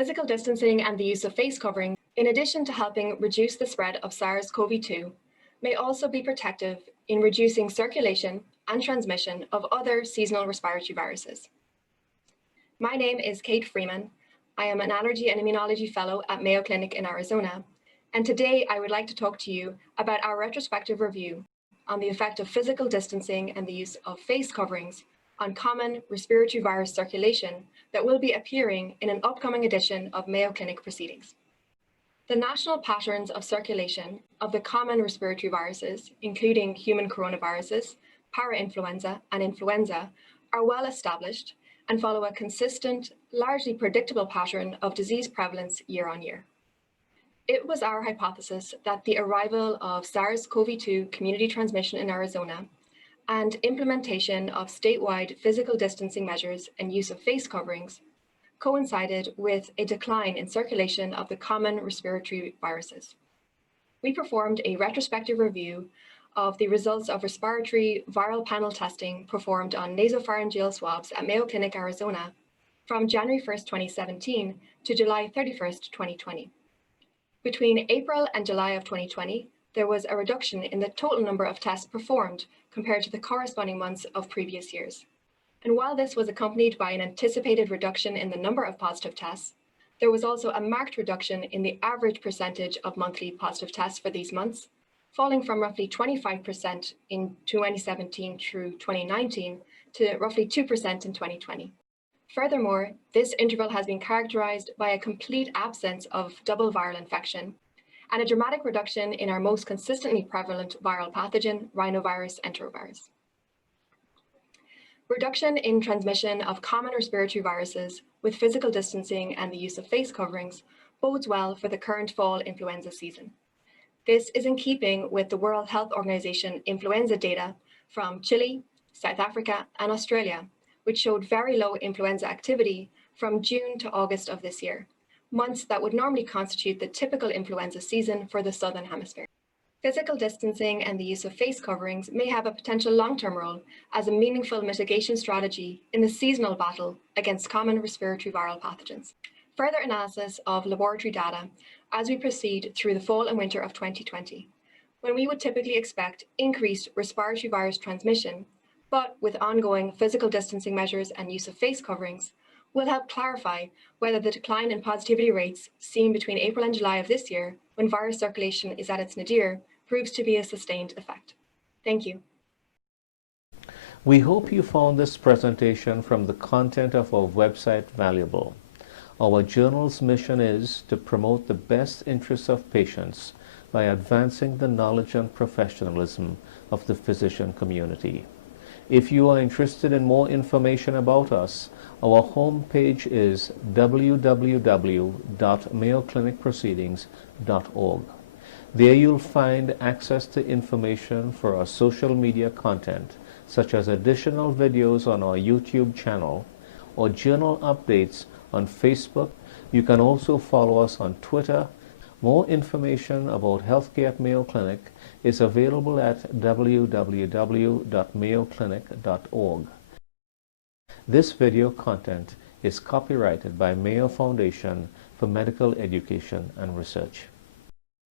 Physical distancing and the use of face covering, in addition to helping reduce the spread of SARS-CoV-2, may also be protective in reducing circulation and transmission of other seasonal respiratory viruses. My name is Kate Freeman. I am an Allergy and Immunology Fellow at Mayo Clinic in Arizona, and today I would like to talk to you about our retrospective review on the effect of physical distancing and the use of face coverings on common respiratory virus circulation that will be appearing in an upcoming edition of Mayo Clinic Proceedings. The national patterns of circulation of the common respiratory viruses, including human coronaviruses, parainfluenza, and influenza, are well established and follow a consistent, largely predictable pattern of disease prevalence year on year. It was our hypothesis that the arrival of SARS-CoV-2 community transmission in Arizona and implementation of statewide physical distancing measures and use of face coverings coincided with a decline in circulation of the common respiratory viruses. We performed a retrospective review of the results of respiratory viral panel testing performed on nasopharyngeal swabs at Mayo Clinic, Arizona from January 1st, 2017 to July 31st, 2020. Between April and July of 2020, there was a reduction in the total number of tests performed compared to the corresponding months of previous years. And while this was accompanied by an anticipated reduction in the number of positive tests, there was also a marked reduction in the average percentage of monthly positive tests for these months, falling from roughly 25% in 2017 through 2019 to roughly 2% in 2020. Furthermore, this interval has been characterized by a complete absence of double viral infection and a dramatic reduction in our most consistently prevalent viral pathogen, rhinovirus enterovirus. Reduction in transmission of common respiratory viruses with physical distancing and the use of face coverings bodes well for the current fall influenza season. This is in keeping with the World Health Organization influenza data from Chile, South Africa, and Australia, which showed very low influenza activity from June to August of this year, months that would normally constitute the typical influenza season for the Southern Hemisphere. Physical distancing and the use of face coverings may have a potential long-term role as a meaningful mitigation strategy in the seasonal battle against common respiratory viral pathogens. Further analysis of laboratory data as we proceed through the fall and winter of 2020, when we would typically expect increased respiratory virus transmission, but with ongoing physical distancing measures and use of face coverings, will help clarify whether the decline in positivity rates seen between April and July of this year, when virus circulation is at its nadir, proves to be a sustained effect. Thank you. We hope you found this presentation from the content of our website valuable. Our journal's mission is to promote the best interests of patients by advancing the knowledge and professionalism of the physician community. If you are interested in more information about us, our homepage is www.mayoclinicproceedings.org. There you'll find access to information for our social media content, such as additional videos on our YouTube channel or journal updates on Facebook. You can also follow us on Twitter. More information about healthcare at Mayo Clinic is available at www.mayoclinic.org. This video content is copyrighted by Mayo Foundation for Medical Education and Research.